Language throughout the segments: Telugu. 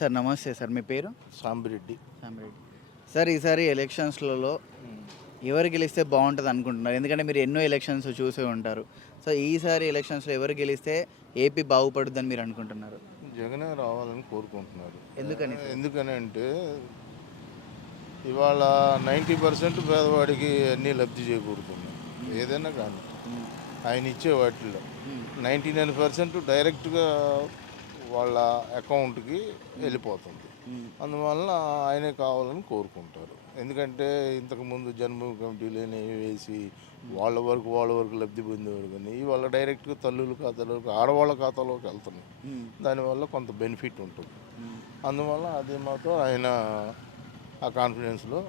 సార్ నమస్తే సార్ మీ పేరు సాంబిరెడ్డి సాంబిరెడ్డి సార్ ఈసారి ఎలక్షన్స్లలో ఎవరు గెలిస్తే బాగుంటుంది అనుకుంటున్నారు ఎందుకంటే మీరు ఎన్నో ఎలక్షన్స్ చూసే ఉంటారు సో ఈసారి ఎలక్షన్స్లో ఎవరు గెలిస్తే ఏపీ బాగుపడుద్దని మీరు అనుకుంటున్నారు జగన్ రావాలని కోరుకుంటున్నారు ఎందుకని ఎందుకని అంటే ఇవాళ నైంటీ పర్సెంట్ పేదవాడికి అన్నీ లబ్ధి చేకూరుతున్నాయి ఏదైనా కానీ ఆయన ఇచ్చే వాటిలో నైంటీ నైన్ పర్సెంట్ డైరెక్ట్గా వాళ్ళ అకౌంట్కి వెళ్ళిపోతుంది అందువలన ఆయనే కావాలని కోరుకుంటారు ఎందుకంటే ఇంతకుముందు జన్మభూమి కమిటీలు అనేవి వేసి వాళ్ళ వరకు వాళ్ళ వరకు లబ్ధి పొందేవారు కానీ ఇవాళ డైరెక్ట్గా తల్లుల ఖాతాలోకి ఆడవాళ్ళ ఖాతాలోకి వెళ్తున్నాయి దానివల్ల కొంత బెనిఫిట్ ఉంటుంది అందువల్ల అది మాత్రం ఆయన ఆ కాన్ఫిడెన్స్లో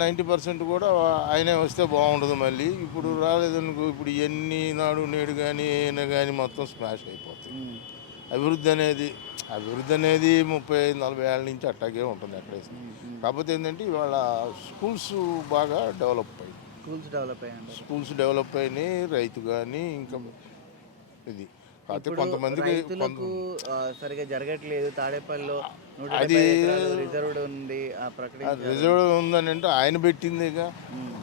నైంటీ పర్సెంట్ కూడా ఆయనే వస్తే బాగుండదు మళ్ళీ ఇప్పుడు రాలేదనుకో ఇప్పుడు ఎన్ని నాడు నేడు కానీ అయినా కానీ మొత్తం స్మాష్ అయిపోతుంది అభివృద్ధి అనేది అభివృద్ధి అనేది ముప్పై నలభై ఏళ్ళ నుంచి అట్టాగే ఉంటుంది అక్కడ కాకపోతే ఏంటంటే ఇవాళ స్కూల్స్ బాగా డెవలప్ అయ్యాయి స్కూల్స్ డెవలప్ అయ్యాయి స్కూల్స్ డెవలప్ అయినాయి రైతు కానీ ఇంకా ఇది కాకపోతే కొంతమందికి రైతులకు సరిగా జరగట్లేదు తాడేపల్లిలో అది రిజర్వ్ ఉంది రిజర్వ్డ్ ఉందని అంటే ఆయన పెట్టింది ఇక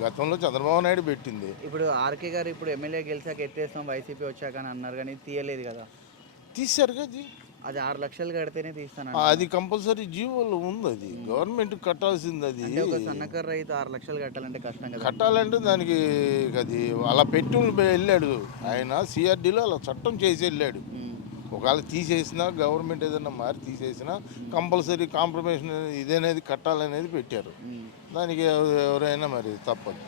గతంలో చంద్రబాబు నాయుడు పెట్టింది ఇప్పుడు ఆర్కే గారు ఇప్పుడు ఎమ్మెల్యే గెలిచాక ఎత్తేస్తాం వైసీపీ వచ్చాక అని అన్నారు కానీ తీయలేదు కదా తీసారు కదా అది ఆరు లక్షలు కడితేనే తీస్తాను అది కంపల్సరీ జీవోలో ఉంది అది గవర్నమెంట్ కట్టాల్సింది అది ఒక రైతు ఆరు లక్షలు కట్టాలంటే కష్టం కట్టాలంటే దానికి అది అలా పెట్టి వెళ్ళాడు ఆయన సిఆర్డీలో అలా చట్టం చేసి వెళ్ళాడు ఒకవేళ తీసేసినా గవర్నమెంట్ ఏదైనా మారి తీసేసినా కంపల్సరీ కాంప్రమైషన్ ఇదనేది కట్టాలనేది పెట్టారు దానికి ఎవరైనా మరి తప్పదు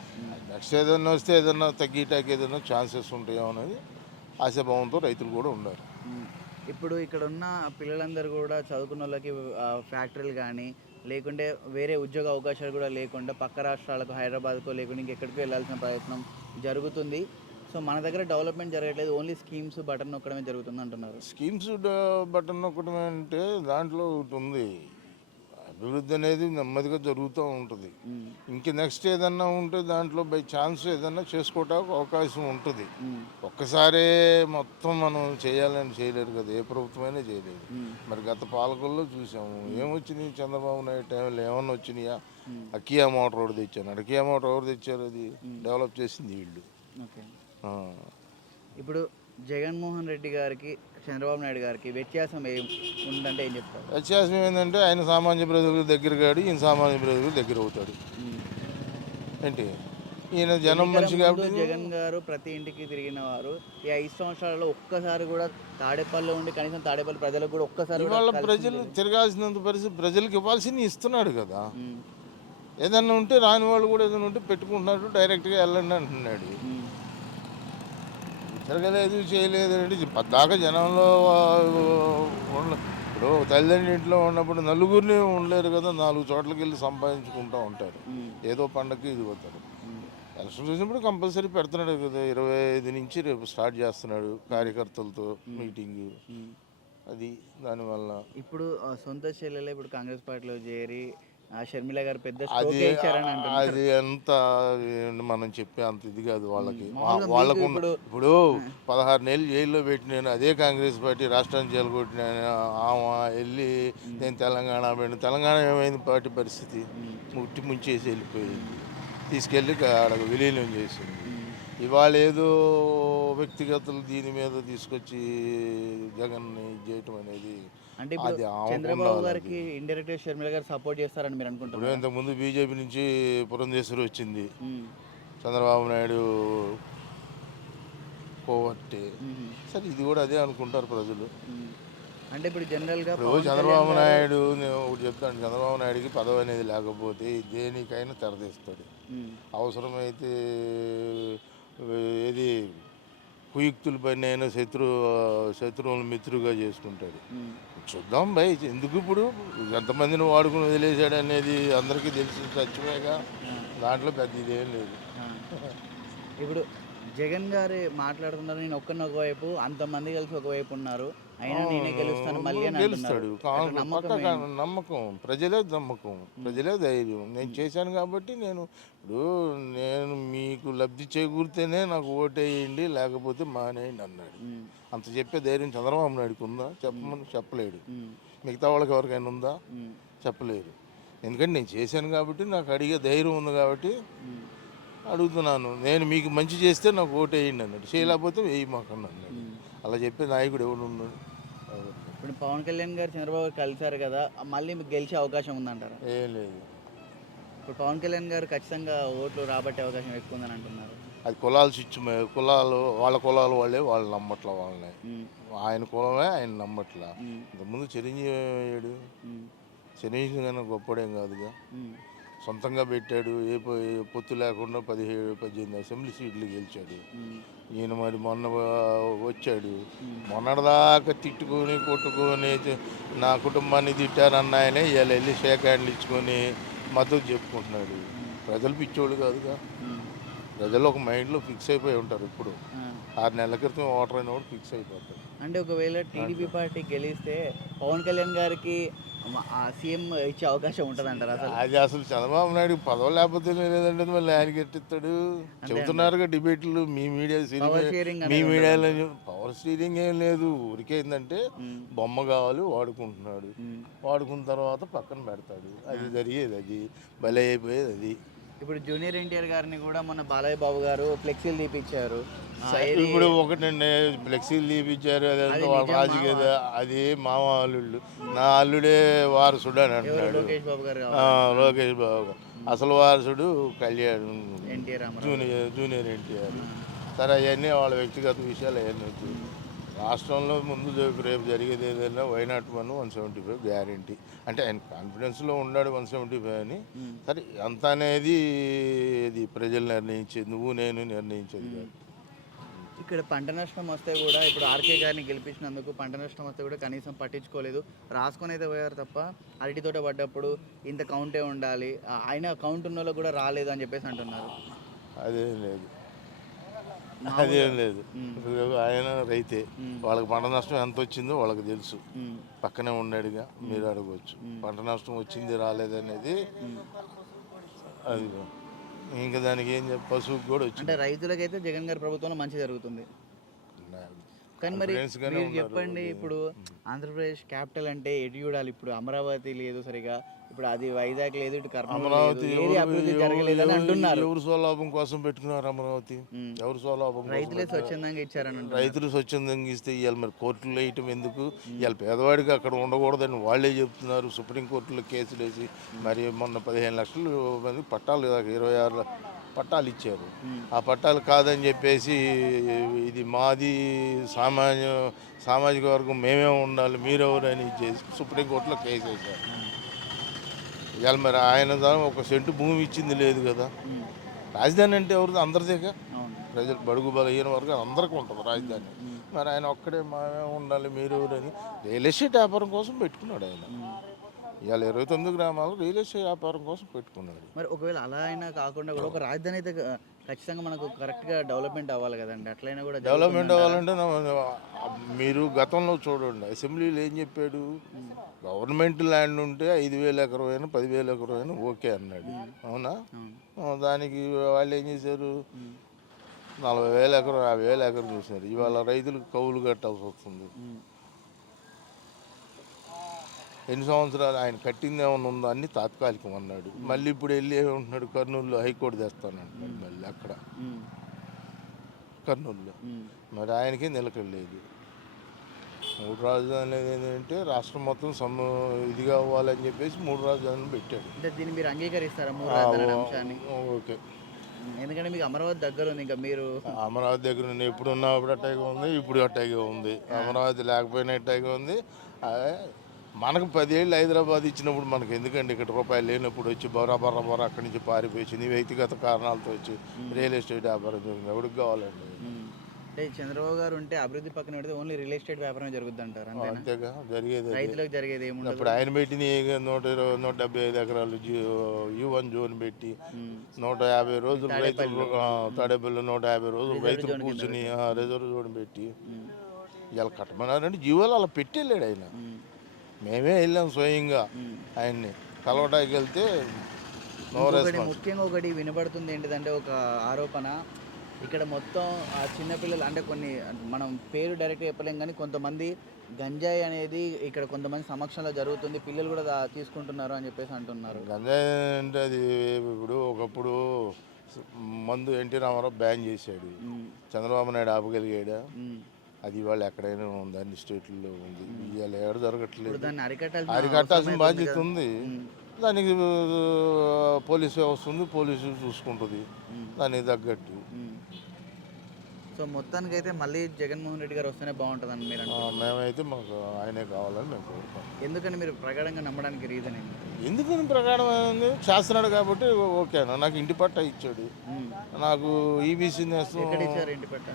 నెక్స్ట్ ఏదైనా వస్తే ఏదైనా తగ్గిటాకి ఏదైనా ఛాన్సెస్ ఉంటాయో అనేది ఆశాభావంతో రైతులు కూడా ఉన్నారు ఇప్పుడు ఇక్కడ ఉన్న పిల్లలందరూ కూడా చదువుకున్న వాళ్ళకి ఫ్యాక్టరీలు కానీ లేకుంటే వేరే ఉద్యోగ అవకాశాలు కూడా లేకుండా పక్క రాష్ట్రాలకు హైదరాబాద్కో లేకుండా ఇంకెక్కడికి వెళ్ళాల్సిన ప్రయత్నం జరుగుతుంది సో మన దగ్గర డెవలప్మెంట్ జరగట్లేదు ఓన్లీ స్కీమ్స్ బటన్ నొక్కడమే జరుగుతుంది అంటున్నారు స్కీమ్స్ బటన్ నొక్కడమే అంటే దాంట్లో ఉంది అభివృద్ధి అనేది నెమ్మదిగా జరుగుతూ ఉంటుంది ఇంక నెక్స్ట్ ఏదన్నా ఉంటే దాంట్లో బై ఛాన్స్ ఏదన్నా చేసుకోవటానికి అవకాశం ఉంటుంది ఒక్కసారే మొత్తం మనం చేయాలని చేయలేరు కదా ఏ ప్రభుత్వమైనా చేయలేదు మరి గత పాలకుల్లో చూసాము ఏమొచ్చినాయి చంద్రబాబు నాయుడు టైంలో ఏమన్నా వచ్చినాయా అకియా మోటార్ ఒకటి తెచ్చాను అడికియా మోటార్ ఎవరు తెచ్చారు అది డెవలప్ చేసింది వీళ్ళు ఇప్పుడు జగన్మోహన్ రెడ్డి గారికి చంద్రబాబు నాయుడు గారికి వ్యత్యాసం ఏం ఉందంటే ఏం చెప్తారు వ్యత్యాసం ఏంటంటే ఆయన సామాన్య ప్రజలకు దగ్గర కాడు ఈయన సామాన్య ప్రజలకు దగ్గర అవుతాడు ఏంటి ఈయన జనం మనిషి కాబట్టి జగన్ గారు ప్రతి ఇంటికి తిరిగిన వారు ఈ ఐదు సంవత్సరాలలో ఒక్కసారి కూడా తాడేపల్లిలో ఉండి కనీసం తాడేపల్లి ప్రజలకు కూడా ఒక్కసారి వాళ్ళ ప్రజలు తిరగాల్సినంత పరిస్థితి ప్రజలకు ఇవ్వాల్సింది ఇస్తున్నాడు కదా ఏదన్నా ఉంటే రాని వాళ్ళు కూడా ఏదైనా ఉంటే పెట్టుకుంటున్నట్టు డైరెక్ట్గా వెళ్ళండి అంటున్నాడు జరగలేదు చేయలేదు అంటే దాకా జనంలో ఇప్పుడు తల్లిదండ్రి ఇంట్లో ఉన్నప్పుడు నలుగురిని ఉండలేరు కదా నాలుగు చోట్లకి వెళ్ళి సంపాదించుకుంటూ ఉంటారు ఏదో పండగకి ఇది పోతారు ఎలక్షన్ చూసినప్పుడు కంపల్సరీ పెడుతున్నాడు కదా ఇరవై ఐదు నుంచి రేపు స్టార్ట్ చేస్తున్నాడు కార్యకర్తలతో మీటింగు అది దానివల్ల ఇప్పుడు సొంత శైలిలో ఇప్పుడు కాంగ్రెస్ పార్టీలో చేరి ఆ షర్మిల గారు పెద్ద అది అది ఎంత మనం చెప్పే అంత ఇది కాదు వాళ్ళకి వాళ్ళకు ఇప్పుడు పదహారు నెలలు జైల్లో పెట్టినాను అదే కాంగ్రెస్ పార్టీ రాష్ట్రాన్ని జైలు ఆమె వెళ్ళి నేను తెలంగాణ పోయాను తెలంగాణ ఏమైంది పార్టీ పరిస్థితి ముట్టి ముంచేసి వెళ్ళిపోయింది తీసుకెళ్ళి ఆడ విలీనం చేసింది ఇవాళ ఏదో వ్యక్తిగతలు దీని మీద తీసుకొచ్చి జగన్ని చేయటం అనేది అంటే ఇప్పుడు చంద్రబాబు గారికి ఇండైరెక్ట్ షర్మిల గారు సపోర్ట్ చేస్తారని మీరు అనుకుంటున్నారు ఇంతకుముందు బీజేపీ నుంచి పురంధేశ్వరి వచ్చింది చంద్రబాబు నాయుడు పోవట్టి సరే ఇది కూడా అదే అనుకుంటారు ప్రజలు అంటే ఇప్పుడు జనరల్గా ఇప్పుడు చంద్రబాబు నాయుడు నేను ఒకటి చెప్తాను చంద్రబాబు నాయుడికి పదవి అనేది లేకపోతే దేనికైనా తెరదీస్తాడు అవసరమైతే ఏది కుయుక్తులపైన శత్రు శత్రువులను మిత్రుగా చేసుకుంటాడు చూద్దాం భయ్ ఎందుకు ఇప్పుడు ఎంతమందిని వాడుకుని వదిలేశాడు అనేది అందరికీ తెలిసి సత్యమేగా దాంట్లో పెద్ద ఇదేం లేదు ఇప్పుడు జగన్ గారు మాట్లాడుతున్నారు నేను ఒక్కరిని ఒకవైపు అంతమంది కలిసి ఒకవైపు ఉన్నారు అయినా నేనే గెలుస్తాను మళ్ళీ గెలుస్తాడు నమ్మకం నమ్మకం ప్రజలే నమ్మకం ప్రజలే ధైర్యం నేను చేశాను కాబట్టి నేను ఇప్పుడు నేను మీకు లబ్ధి చేకూరితేనే నాకు ఓటేయండి లేకపోతే మానేయండి అన్నాడు అంత చెప్పే ధైర్యం చంద్రబాబు నాయుడుకు ఉందా చెప్పమని చెప్పలేడు మిగతా వాళ్ళకి ఎవరికైనా ఉందా ఉమ్, చెప్పలేరు ఎందుకంటే నేను చేశాను కాబట్టి నాకు అడిగే ధైర్యం ఉంది కాబట్టి అడుగుతున్నాను నేను మీకు మంచి చేస్తే నాకు ఓటు వేయండి అన్నాడు చేయలేకపోతే వేయి మాకు అన్నాడు అలా చెప్పే నాయకుడు ఎవడు ఉన్నాడు ఇప్పుడు పవన్ కళ్యాణ్ గారు చంద్రబాబు కలిశారు కదా మళ్ళీ మీకు గెలిచే అవకాశం ఉందంటారా ఏం లేదు ఇప్పుడు పవన్ కళ్యాణ్ గారు ఖచ్చితంగా ఓట్లు రాబట్టే అవకాశం ఎక్కువ ఉందని అంటున్నారు అది కులాలు స్విచ్ కులాలు వాళ్ళ కులాలు వాళ్ళే వాళ్ళు నమ్మట్ల వాళ్ళని ఆయన కులమే ఆయన నమ్మట్ల ఇంతకుముందు చిరంజీవి అయ్యాడు చిరంజీవి గొప్పడేం కాదుగా సొంతంగా పెట్టాడు ఏ పొత్తు లేకుండా పదిహేడు పద్దెనిమిది అసెంబ్లీ సీట్లు గెలిచాడు ఈయన మరి మొన్న వచ్చాడు మొన్నటిదాకా తిట్టుకొని కొట్టుకొని నా కుటుంబాన్ని తిట్టారన్న ఆయన ఇవాళ వెళ్ళి షేక్ హ్యాండ్లు ఇచ్చుకొని మద్దతు చెప్పుకుంటున్నాడు ప్రజలు పిచ్చోడు కాదుగా ప్రజలు ఒక మైండ్లో ఫిక్స్ అయిపోయి ఉంటారు ఇప్పుడు ఆరు నెలల క్రితం ఓటర్ అయిన కూడా ఫిక్స్ అయిపోతారు అంటే ఒకవేళ టీడీపీ పార్టీ గెలిస్తే పవన్ కళ్యాణ్ గారికి సీఎం ఇచ్చే అవకాశం ఉంటుంది అంటారు అసలు అది అసలు చంద్రబాబు నాయుడు పదవి లేకపోతే లేదంటే మళ్ళీ ఆయన కట్టిస్తాడు చెబుతున్నారు డిబేట్లు మీ మీడియా మీ మీడియాలో పవర్ స్టీరింగ్ ఏం లేదు ఊరికే ఏంటంటే బొమ్మ కావాలి వాడుకుంటున్నాడు వాడుకున్న తర్వాత పక్కన పెడతాడు అది జరిగేది అది బలైపోయేది అయిపోయేది అది ఇప్పుడు జూనియర్ ఎన్టీఆర్ గారిని కూడా మన బాలయ్య బాబు గారు ఫ్లెక్సీలు తీపిచ్చారు ఇప్పుడు ఒకటండి ఫ్లెక్సీలు తీపిచ్చారు రాజకీయ అది మామ అల్లుళ్ళు నా అల్లుడే వారసుడు అని అంటున్నాడు లోకేష్ బాబు అసలు వారసుడు కళ్యాణ్ జూనియర్ జూనియర్ ఎన్టీఆర్ సరే అవన్నీ వాళ్ళ వ్యక్తిగత విషయాలు అవన్నీ రాష్ట్రంలో ముందు రేపు జరిగేది ఏదైనా why not one one seventy five guarantee అంటే ఆయన కాన్ఫిడెన్స్లో ఉన్నాడు వన్ సెవెంటీ ఫైవ్ అని hmm. సరే ఎంత అనేది ఇది ప్రజలు నిర్ణయించేది నువ్వు నేను నిర్ణయించేది hmm. ఇక్కడ పంట నష్టం వస్తే కూడా ఇప్పుడు ఆర్కే గారిని గెలిపించినందుకు పంట నష్టం వస్తే కూడా కనీసం పట్టించుకోలేదు రాసుకొని అయితే పోయారు తప్ప అరటి తోట పడ్డప్పుడు ఇంత కౌంటే ఉండాలి ఆయన కౌంట్ ఉన్న కూడా రాలేదు అని చెప్పేసి అంటున్నారు అదే లేదు అదేం లేదు ఆయన రైతే వాళ్ళకి పంట నష్టం ఎంత వచ్చిందో వాళ్ళకి తెలుసు పక్కనే ఉన్నాడుగా మీరు అడగవచ్చు పంట నష్టం వచ్చింది రాలేదనేది అది ఇంకా దానికి ఏం చెప్ప పశువు కూడా వచ్చింది అంటే రైతులకైతే జగన్ గారి ప్రభుత్వంలో మంచి జరుగుతుంది కానీ మరి మీరు చెప్పండి ఇప్పుడు ఆంధ్రప్రదేశ్ క్యాపిటల్ అంటే ఎటు చూడాలి ఇప్పుడు అమరావతి లేదు సరిగా ఇప్పుడు అది వైజాగ్ లేదు ఇటు అమరావతి అభివృద్ధి జరగలేదని అంటున్నారు ఎవరు స్వలాభం కోసం పెట్టుకున్నారు అమరావతి ఎవరు స్వలాభం రైతులే స్వచ్ఛందంగా ఇచ్చారని రైతులు స్వచ్ఛందంగా ఇస్తే ఇవాళ మరి కోర్టులు వేయటం ఎందుకు ఇవాళ పేదవాడికి అక్కడ ఉండకూడదని వాళ్ళే చెప్తున్నారు సుప్రీంకోర్టులో కేసులు వేసి మరి మొన్న పదిహేను లక్షలు మంది పట్టాలు ఇరవై ఆరు పట్టాలు ఇచ్చారు ఆ పట్టాలు కాదని చెప్పేసి ఇది మాది సామాన్య సామాజిక వర్గం మేమే ఉండాలి మీరెవరు అని ఇచ్చేసి సుప్రీంకోర్టులో కేసు వేశారు ఇవాళ మరి ఆయన ఒక సెంటు భూమి ఇచ్చింది లేదు కదా రాజధాని అంటే ఎవరిది కదా ప్రజలు బడుగు బలహీన వరకు అందరికీ ఉంటుంది రాజధాని మరి ఆయన ఒక్కడే మేమే ఉండాలి మీరు అని రియల్ ఎస్టేట్ వ్యాపారం కోసం పెట్టుకున్నాడు ఆయన ఇవాళ ఇరవై తొమ్మిది గ్రామాలు రియల్ ఎస్టేట్ వ్యాపారం కోసం పెట్టుకున్నాడు మరి ఒకవేళ అలా అయినా కాకుండా కూడా ఒక రాజధాని అయితే ఖచ్చితంగా మనకు కరెక్ట్గా డెవలప్మెంట్ అవ్వాలి కదండి అట్లయినా కూడా డెవలప్మెంట్ అవ్వాలంటే మీరు గతంలో చూడండి అసెంబ్లీలో ఏం చెప్పాడు గవర్నమెంట్ ల్యాండ్ ఉంటే ఐదు వేల ఎకరమైనా పదివేల ఎకరైనా ఓకే అన్నాడు అవునా దానికి వాళ్ళు ఏం చేశారు నలభై వేల ఎకరం యాభై వేల ఎకరం చూసినారు ఇవాళ రైతులకు కౌలు కట్టాల్సి వస్తుంది ఎన్ని సంవత్సరాలు ఆయన కట్టిందేమన్నా ఉందో అన్ని తాత్కాలికం అన్నాడు మళ్ళీ ఇప్పుడు వెళ్ళి ఉంటున్నాడు కర్నూలులో హైకోర్టు తెస్తానంటున్నాడు మళ్ళీ అక్కడ కర్నూలులో మరి ఆయనకే నిలకడలేదు మూడు అనేది ఏంటంటే రాష్ట్రం మొత్తం సమ ఇదిగా అవ్వాలని చెప్పేసి మూడు రాజధానులు పెట్టాడు దీన్ని మీరు అంగీకరిస్తారా ఓకే ఎందుకంటే మీకు అమరావతి దగ్గర ఉంది ఇంకా మీరు అమరావతి దగ్గర ఉంది ఎప్పుడు ఉన్నప్పుడు అట్టగా ఉంది ఇప్పుడు అట్టగా ఉంది అమరావతి లేకపోయినా ఉంది ఉంది మనకు పదేళ్ళు హైదరాబాద్ ఇచ్చినప్పుడు మనకు ఎందుకండి ఇక్కడ రూపాయలు లేనప్పుడు వచ్చి బొరా బొర్ర బొర అక్కడి నుంచి పారిపోయి నీ వ్యక్తిగత కారణాలతో వచ్చి రియల్ ఎస్టేట్ వ్యాపారం జరిగింది ఎవరికి కావాలండి అంటే చంద్రబాబు గారు ఉంటే అభివృద్ధి పక్కన పెడితే ఓన్లీ రియల్ ఎస్టేట్ వ్యాపారం జరుగుతుంది అంటారు అంతేగా జరిగేది రైతులకు జరిగేది ఏముంది ఇప్పుడు ఆయన పెట్టిన నూట ఇరవై నూట డెబ్బై ఐదు ఎకరాలు యూ వన్ జోన్ పెట్టి నూట యాభై రోజులు రైతులు తాడేపల్లి నూట యాభై రోజులు రైతులు కూర్చుని రిజర్వ్ జోన్ పెట్టి ఇలా కట్టమన్నారంటే జీవోలు అలా పెట్టేళ్ళాడు ఆయన మేమే వెళ్ళాం స్వయంగా ఆయన్ని కలవటానికి వెళ్తే ముఖ్యంగా ఒకటి వినబడుతుంది ఏంటిదంటే ఒక ఆరోపణ ఇక్కడ మొత్తం ఆ చిన్నపిల్లలు అంటే కొన్ని మనం పేరు డైరెక్ట్ చెప్పలేం కానీ కొంతమంది గంజాయి అనేది ఇక్కడ కొంతమంది సమక్షంలో జరుగుతుంది పిల్లలు కూడా తీసుకుంటున్నారు అని చెప్పేసి అంటున్నారు గంజాయి అంటే అది ఇప్పుడు ఒకప్పుడు మందు ఎన్టీ రామారావు బ్యాన్ చేశాడు చంద్రబాబు నాయుడు ఆపగలిగాడు అది ఇవాళ ఎక్కడైనా ఉంది అన్ని స్టేట్లలో ఉంది ఇవాళ ఎవరు జరగట్లేదు అరికట్టాల్సిన బాధ్యత ఉంది దానికి పోలీస్ వ్యవస్థ ఉంది పోలీసు చూసుకుంటుంది దానికి తగ్గట్టు సో మొత్తానికి అయితే మళ్ళీ జగన్మోహన్ రెడ్డి గారు వస్తేనే బాగుంటుందని మీరు మేమైతే మాకు ఆయనే కావాలని మేము కోరుకుంటాం ఎందుకని మీరు ప్రగాఢంగా నమ్మడానికి రీజన్ ఏంటి ఎందుకని ప్రగాఢం చేస్తున్నాడు కాబట్టి ఓకే నాకు ఇంటి పట్ట ఇచ్చాడు నాకు ఈబీసీ ఇచ్చారు ఇంటి పట్ట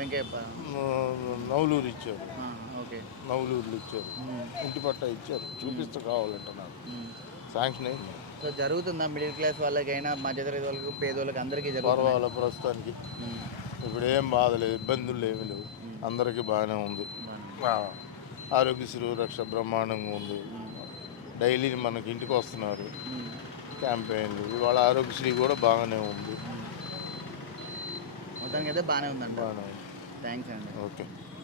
వెంకయ్యప్ప నవలూరు ఇచ్చారు ఓకే నవలూరులు ఇచ్చారు ఇంటి పట్టా ఇచ్చారు చూపిస్తూ కావాలంటున్నారు శాంక్షన్ అయింది సో జరుగుతుందా మిడిల్ క్లాస్ వాళ్ళకైనా మధ్యతరగతి వాళ్ళకి పేదవాళ్ళకి అందరికీ పర్వాల ప్రస్తుతానికి ఇప్పుడు ఏం బాధ లేదు ఇబ్బందులు ఏమి లేవు అందరికీ బాగానే ఉంది ఆరోగ్యశ్రీ రక్ష బ్రహ్మాండంగా ఉంది డైలీ మనకి ఇంటికి వస్తున్నారు క్యాంపెయిన్లు ఇవాళ ఆరోగ్యశ్రీ కూడా బాగానే ఉంది మొత్తానికి అయితే బాగానే ఉందండి బాగానే ఉంది థ్యాంక్స్ అండి ఓకే